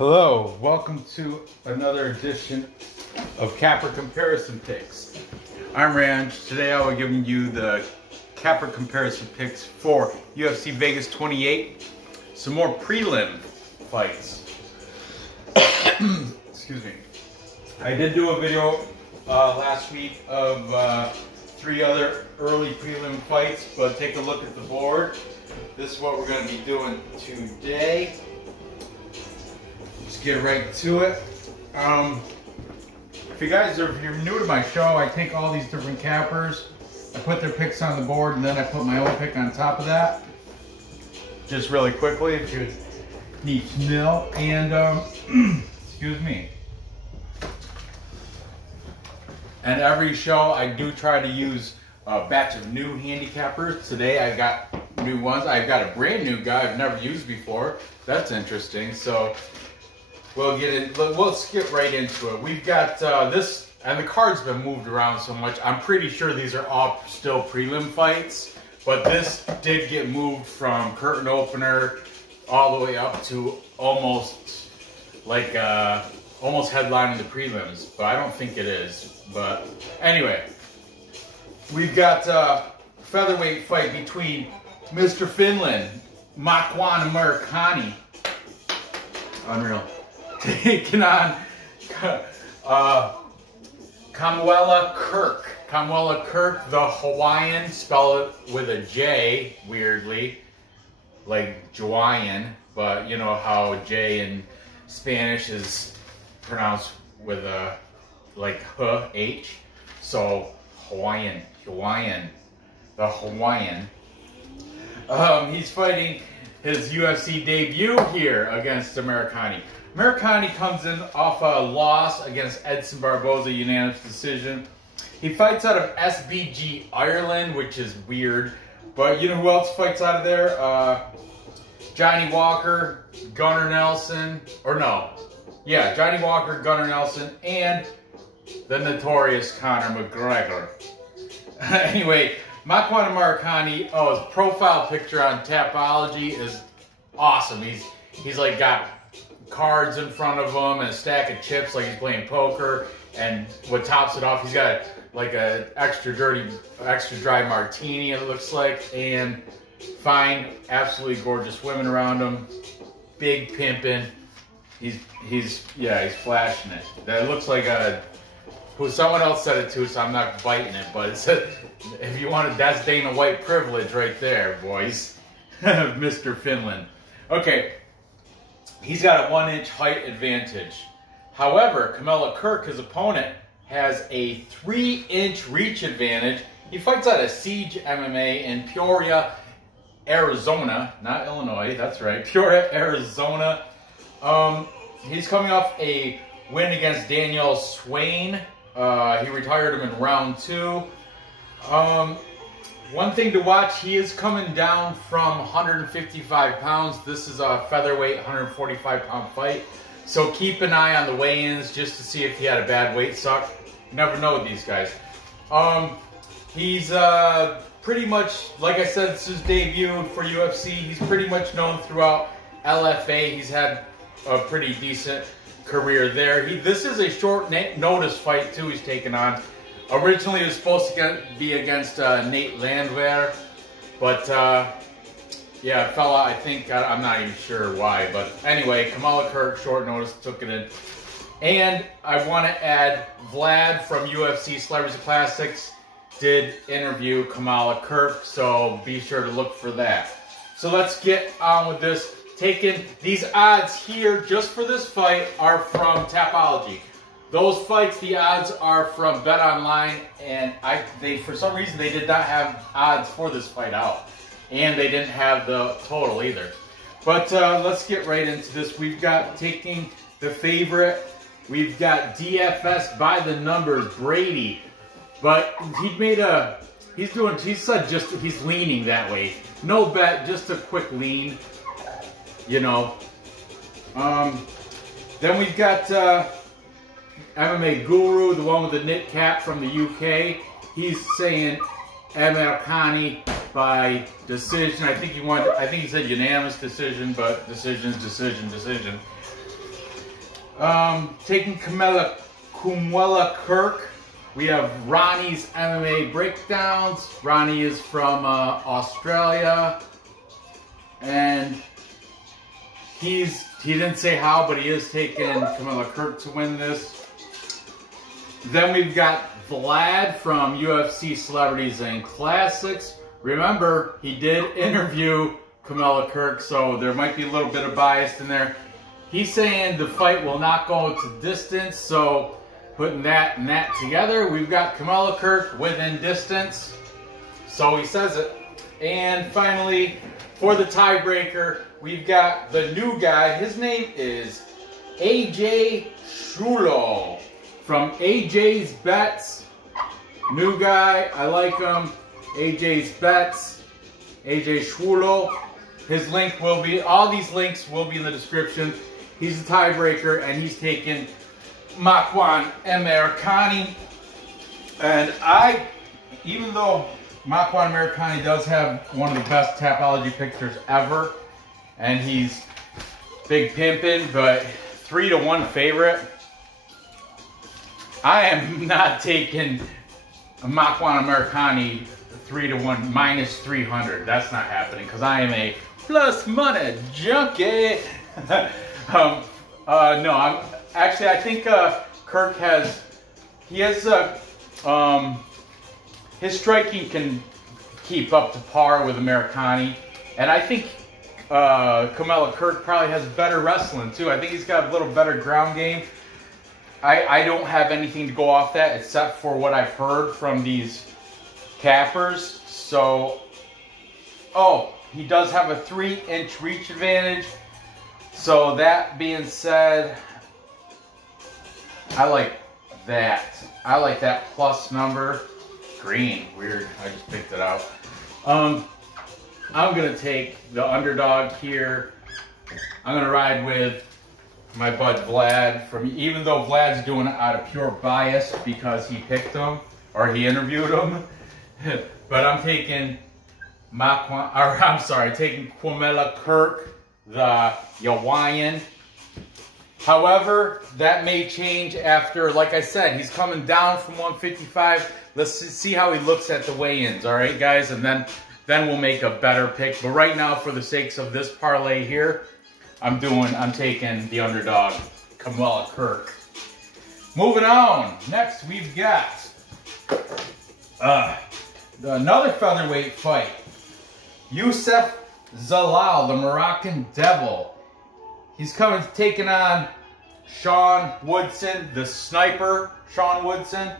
Hello, welcome to another edition of Capper Comparison Picks. I'm Ranch. Today I will be giving you the Capper Comparison Picks for UFC Vegas 28. Some more prelim fights. Excuse me. I did do a video last week of 3 other early prelim fights, but take a look at the board. This is what we're going to be doing today. Just get right to it. If you're new to my show, I take all these different cappers, I put their picks on the board, and then I put my own pick on top of that. Just really quickly, if you need to know. And excuse me. And every show, I do try to use a batch of new handicappers. Today, I got new ones. I've got a brand new guy I've never used before. That's interesting. So we'll skip right into it. We've got this, and the card's been moved around so much. I'm pretty sure these are all still prelim fights, but this did get moved from curtain opener all the way up to almost like almost headlining the prelims, but I don't think it is. But anyway, we've got a featherweight fight between Mr. Finland, Makwan Amirkhani. Unreal. Taking on Kamuela Kirk. Kamuela Kirk, the Hawaiian, spell it with a J, weirdly, like Jawaiian, but you know how J in Spanish is pronounced with a like H, so Hawaiian, the Hawaiian. He's fighting his UFC debut here against Amirkhani. Amirkhani comes in off a loss against Edson Barboza, unanimous decision. He fights out of SBG Ireland, which is weird, but you know who else fights out of there? Johnny Walker, Gunnar Nelson, Johnny Walker, Gunnar Nelson, and the notorious Conor McGregor. Anyway, Makwan Amirkhani, his profile picture on Tapology is awesome. He's like got cards in front of him and a stack of chips like he's playing poker, and what tops it off, he's got like a extra dry martini, it looks like, and fine, absolutely gorgeous women around him, big pimpin'. He's flashing it. That looks like someone else said it too, so I'm not biting it, but it said, if you wanted, that's Dana White privilege right there, boys. Mr. Finland. Okay, he's got a 1-inch height advantage. However, Kamuela Kirk, his opponent, has a 3-inch reach advantage. He fights out of Siege MMA in Peoria, Arizona, not Illinois, that's right, Peoria, Arizona. He's coming off a win against Daniel Swain. He retired him in round 2. One thing to watch, he is coming down from 155 pounds. This is a featherweight 145-pound fight. So keep an eye on the weigh-ins just to see if he had a bad weight suck. You never know with these guys. He's pretty much, like I said, this is his debut for UFC. He's pretty much known throughout LFA. He's had a pretty decent career there. This is a short notice fight too he's taken on. Originally it was supposed to be against Nate Landwehr, but yeah, it fell out. I think, I'm not even sure why, but anyway, Kamuela Kirk, short notice, took it in. And I want to add, Vlad from UFC Celebrity Classics did interview Kamuela Kirk, so be sure to look for that. So let's get on with this. Taking these odds here just for this fight are from Tapology. Those fights, the odds are from Bet Online, and for some reason they did not have odds for this fight out, and they didn't have the total either. But let's get right into this. We've got taking the favorite. We've got DFS by the numbers, Brady, but he's leaning that way. No bet, just a quick lean. You know. Then we've got MMA Guru, the one with the knit cap from the UK. He's saying Amirkhani by decision. I think he said unanimous decision, but decision. Taking Kamuela Kirk. We have Ronnie's MMA breakdowns. Ronnie is from Australia, and he didn't say how, but he is taking Kamuela Kirk to win this. Then we've got Vlad from UFC Celebrities and Classics. Remember, he did interview Kamuela Kirk, so there might be a little bit of bias in there. He's saying the fight will not go to distance, so putting that and that together, we've got Kamuela Kirk within distance. So he says it. And finally, for the tiebreaker, we've got the new guy. His name is AJ Shulo from AJ's Bets. New guy, I like him. AJ's Bets, AJ Shulo. His link will be, all these links will be in the description. He's the tiebreaker, and he's taking Makwan Amirkhani. And even though Makwan Amirkhani does have one of the best Tapology pictures ever, and he's big pimpin', but 3-1 favorite, I am not taking Makwan Amirkhani 3-1 minus 300. That's not happening because I am a plus money junkie. No, I think Kirk has his striking can keep up to par with Amirkhani, and I think Kamuela Kirk probably has better wrestling too. I think he's got a little better ground game. I don't have anything to go off that except for what I've heard from these cappers. So, oh, he does have a 3-inch reach advantage. So that being said, I like that. I like that plus number. Green, weird, I just picked it out. I'm gonna take the underdog here. I'm gonna ride with my bud Vlad, even though Vlad's doing it out of pure bias because he picked him, or he interviewed him. But I'm taking taking Kamuela Kirk, the Hawaiian. However, that may change after, like I said, he's coming down from 155. Let's see how he looks at the weigh-ins, all right, guys? And then we'll make a better pick. But right now, for the sakes of this parlay here, I'm taking the underdog, Kamuela Kirk. Moving on. Next, we've got another featherweight fight. Youssef Zalal, the Moroccan Devil. He's taking on Sean Woodson, the sniper, Sean Woodson.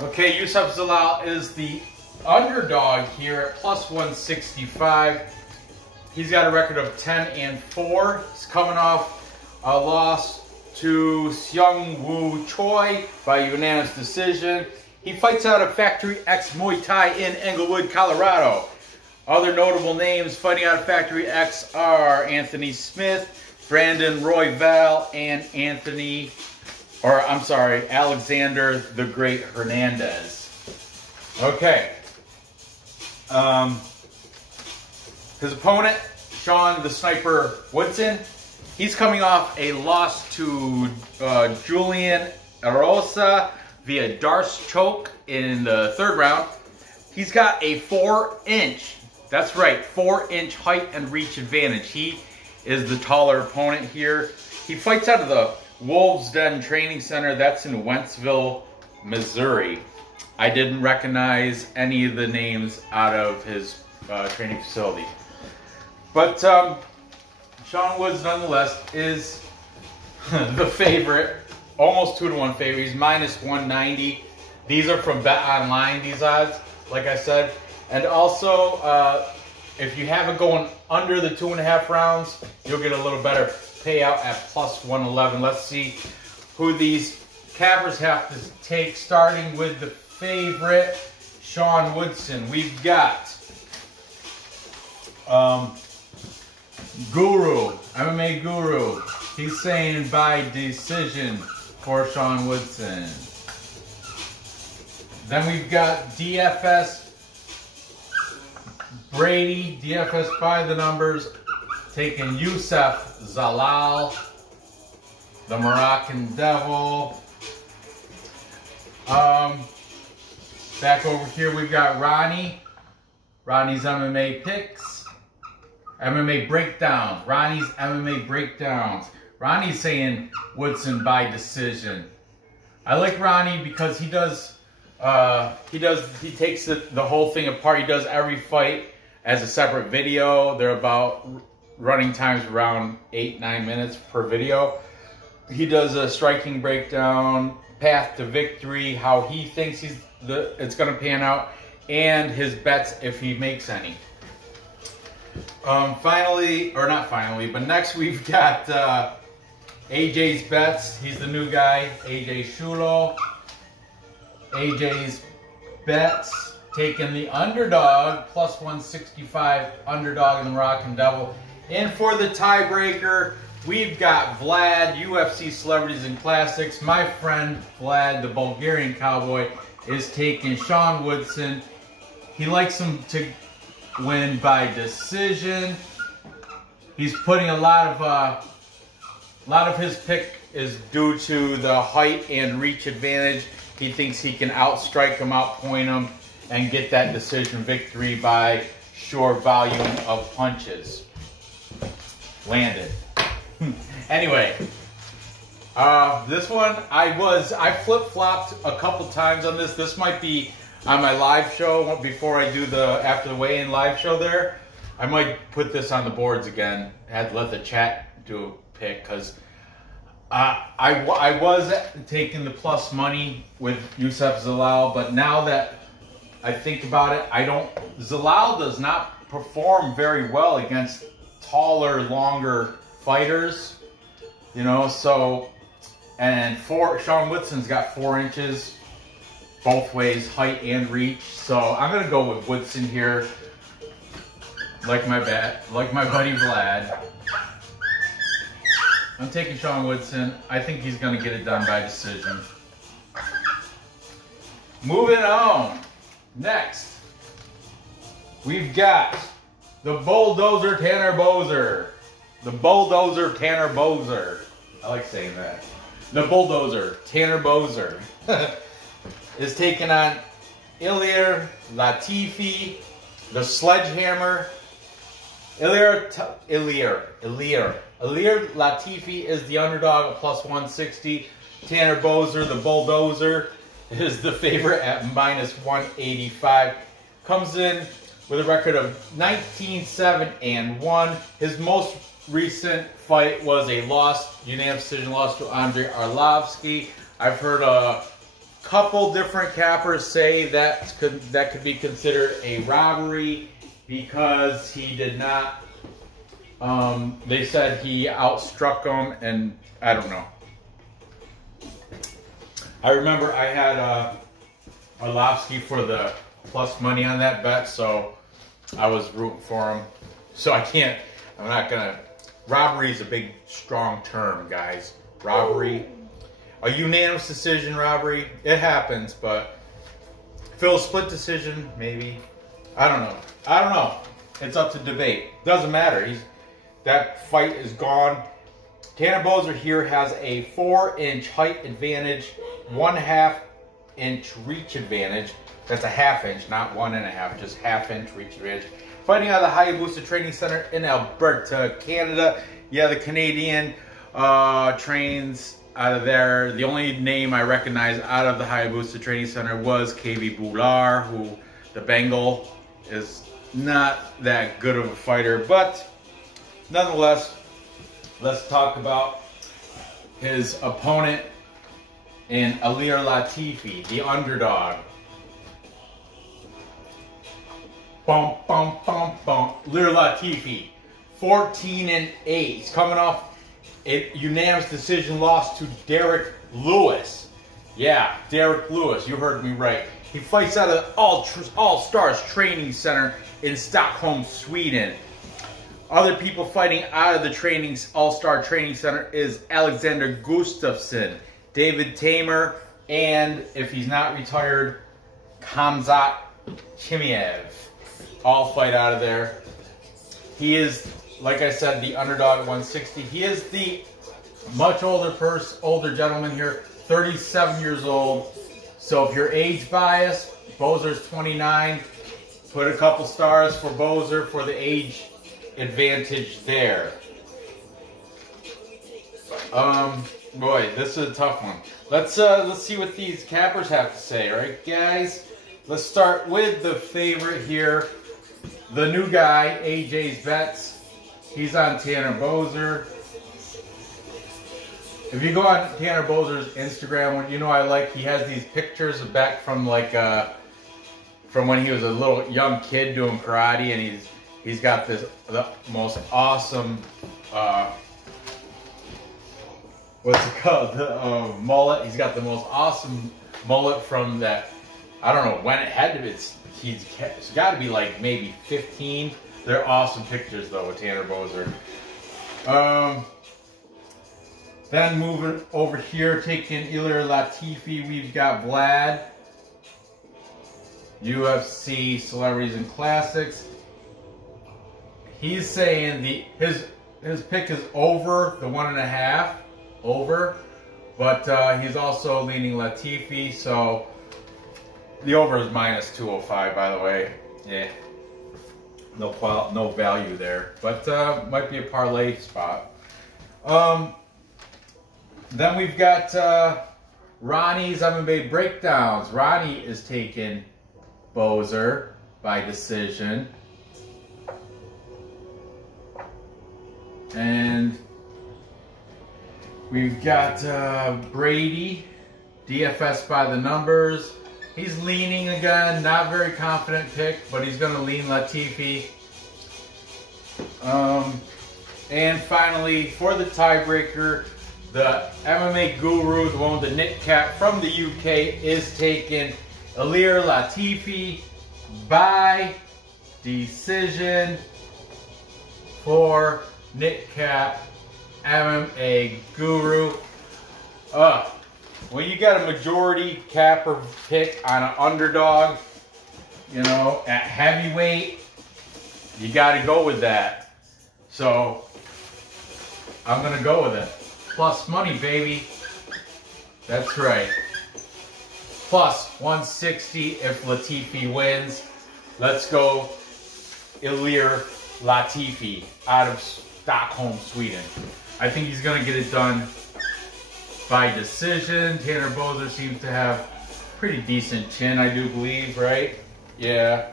Okay, Youssef Zalal is the underdog here at plus 165. He's got a record of 10-4. He's coming off a loss to Seung Woo Choi by unanimous decision. He fights out of Factory X Muay Thai in Englewood, Colorado. Other notable names fighting out of Factory X are Anthony Smith, Brandon Royval, and Alexander the Great Hernandez. Okay. His opponent, Sean the Sniper Woodson, he's coming off a loss to Julian Erosa via Darce choke in the 3rd round. He's got a 4-inch, that's right, 4-inch height and reach advantage. He is the taller opponent here. He fights out of the Wolves Den Training Center. That's in Wentzville, Missouri. I didn't recognize any of the names out of his training facility. But Sean Woods, nonetheless, is the favorite. Almost 2-1 favorite. He's minus 190. These are from Bet Online, these odds, like I said. And also, if you have it going under the 2.5 rounds, you'll get a little better payout at plus 111. Let's see who these cappers have to take, starting with the favorite, Sean Woodson. We've got Guru, MMA Guru. He's saying by decision for Sean Woodson. Then we've got DFS Brady, DFS by the numbers, taking Youssef Zalal. the Moroccan Devil. Back over here, we've got Ronnie. Ronnie's MMA picks. MMA breakdowns. Ronnie's MMA breakdowns. Ronnie's saying Woodson by decision. I like Ronnie because he takes the whole thing apart. He does every fight as a separate video. They're about running times around 8-9 minutes per video. He does a striking breakdown, path to victory, how he thinks it's going to pan out, and his bets if he makes any. Next we've got AJ's bets. He's the new guy, AJ Shulo. AJ's bets, taking the underdog, plus 165 underdog in the Moroccan Devil. And for the tiebreaker, we've got Vlad, UFC Celebrities and Classics. My friend Vlad, the Bulgarian Cowboy, is taking Sean Woodson. He likes him to win by decision. He's putting a lot of his pick is due to the height and reach advantage. He thinks he can outstrike him, outpoint him, and get that decision victory by sheer volume of punches. Landed. Anyway, this one, I flip-flopped a couple times on this. This might be on my live show before I do after the weigh-in live show there. I might put this on the boards again. I had to let the chat do a pick because I was taking the plus money with Youssef Zalal, but now that I think about it, Zalal does not perform very well against taller, longer fighters, you know, so, and Sean Woodson's got 4 inches both ways, height and reach, so I'm going to go with Woodson here, like my buddy Vlad. I'm taking Sean Woodson. I think he's going to get it done by decision. Moving on. Next, we've got the Bulldozer Tanner Boser. The Bulldozer Tanner Boser. I like saying that. The Bulldozer Tanner Boser is taking on Ilir Latifi, the Sledgehammer. Ilir Latifi is the underdog at plus 160. Tanner Boser, the Bulldozer, is the favorite at minus 185. Comes in with a record of 19-7-1. His most recent fight was a unanimous decision loss to Andrei Arlovsky. I've heard a couple different cappers say that could be considered a robbery because he did not. They said he outstruck him, and I don't know. I remember I had Arlovsky for the plus money on that bet, so I was rooting for him. So I'm not gonna. Robbery is a big, strong term, guys. Robbery, a unanimous decision robbery, it happens, but if it was split decision, maybe. I don't know. It's up to debate. Doesn't matter. That fight is gone. Tanner Boser here has a 4-inch height advantage, 1/2 inch reach advantage. That's a 1/2 inch, not 1.5, just 1/2 inch reach advantage. Fighting out of the Hayabusa Training Center in Alberta, Canada. Yeah, the Canadian trains out of there. The only name I recognize out of the Hayabusa Training Center was KB Bular, who the Bengal is not that good of a fighter, but nonetheless, let's talk about his opponent in Ilir Latifi, the underdog. Bum, bum, bum, bum. Ilir Latifi, 14-8. He's coming off a unanimous decision loss to Derek Lewis. Yeah, Derek Lewis, you heard me right. He fights out of All-Stars Training Center in Stockholm, Sweden. Other people fighting out of the All-Star Training Center is Alexander Gustafsson, David Tamer, and if he's not retired, Khamzat Chimaev. All fight out of there. He is, like I said, the underdog at 160. He is the much older gentleman here, 37 years old. So if you're age biased, Boser's 29. Put a couple stars for Boser for the age advantage there. Boy, this is a tough one. Let's see what these cappers have to say, right, guys? Let's start with the favorite here, the new guy, AJ's Bets. He's on Tanner Boser. If you go on Tanner Boser's Instagram, you know he has these pictures back from from when he was a little young kid doing karate, and he's got the most awesome what's it called, the mullet. He's got the most awesome mullet from that. I don't know when it had to be. It's got to be like maybe 15. They're awesome pictures though with Tanner Boser. Then moving over here, taking Ilir Latifi, we've got Vlad. UFC Celebrities and Classics. He's saying his pick is over the 1.5, over, but he's also leaning Latifi, so the over is -205, by the way. Yeah, no value there, but might be a parlay spot. Then we've got Ronnie's MMA Breakdowns. Ronnie is taking Boser by decision. And we've got Brady, DFS by the numbers. He's leaning again, not very confident pick, but he's going to lean Latifi. And finally, for the tiebreaker, the MMA guru, the one with the knit cap from the UK, is taking Ilir Latifi by decision for knit cap MMA guru. When you got a majority capper pick on an underdog, you know, at heavyweight, you got to go with that. So I'm gonna go with it. Plus money, baby. That's right. Plus 160 if Latifi wins. Let's go Ilir Latifi out of Stockholm, Sweden. I think he's going to get it done by decision. Tanner Boser seems to have pretty decent chin, I do believe, right? Yeah.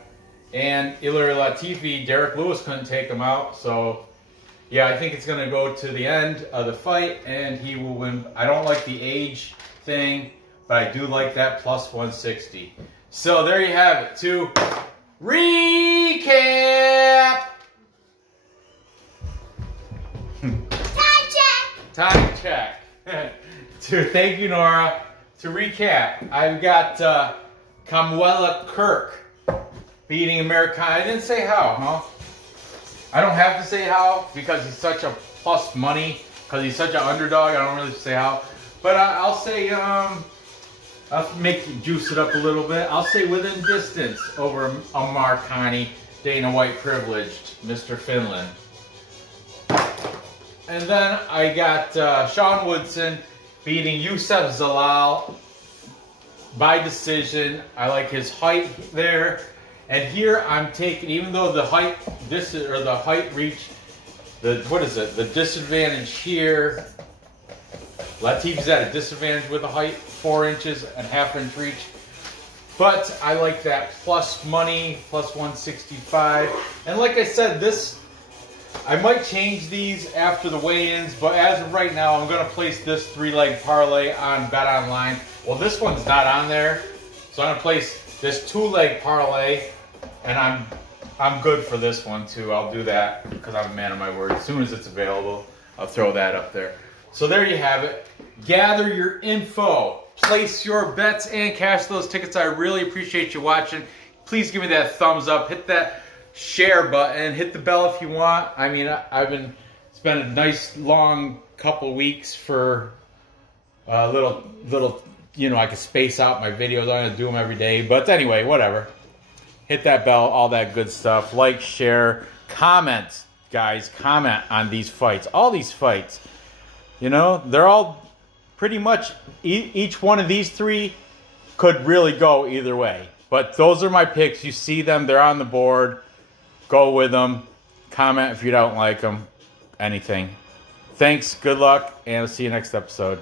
And Ilir Latifi, Derek Lewis couldn't take him out, so yeah, I think it's going to go to the end of the fight, and he will win. I don't like the age thing, but I do like that plus 160. So there you have it. To recap. Time check. Time check. Thank you, Nora. To recap, I've got Kamuela Kirk beating Amirkhani. I didn't say how, huh? I don't have to say how because he's such a plus money, because he's such an underdog. I don't really say how. But I'll say, I'll juice it up a little bit. I'll say within distance over Amirkhani, Dana White privileged, Mr. Finland. And then I got Sean Woodson beating Youssef Zalal by decision. I like his height there. And here I'm taking, even though the height, the height reach, what is it? The disadvantage here. Latifi's at a disadvantage with the height, 4 inches and ½ inch reach. But I like that plus money, plus 165. And like I said, I might change these after the weigh-ins, but as of right now, I'm going to place this 3-leg parlay on BetOnline. Well, this one's not on there, so I'm going to place this 2-leg parlay, and I'm good for this one too. I'll do that because I'm a man of my word. As soon as it's available, I'll throw that up there. So there you have it. Gather your info, place your bets, and cash those tickets. I really appreciate you watching. Please give me that thumbs up. Hit that share button. Hit the bell if you want. I mean, it's been a nice long couple weeks for a little, you know, I can space out my videos. I'm going to do them every day. But anyway, whatever. Hit that bell, all that good stuff. Like, share, comment, guys. Comment on these fights. All these fights. You know, they're all pretty much, each one of these three could really go either way. But those are my picks. You see them, they're on the board. Go with them. Comment if you don't like them. Anything. Thanks, good luck, and I'll see you next episode.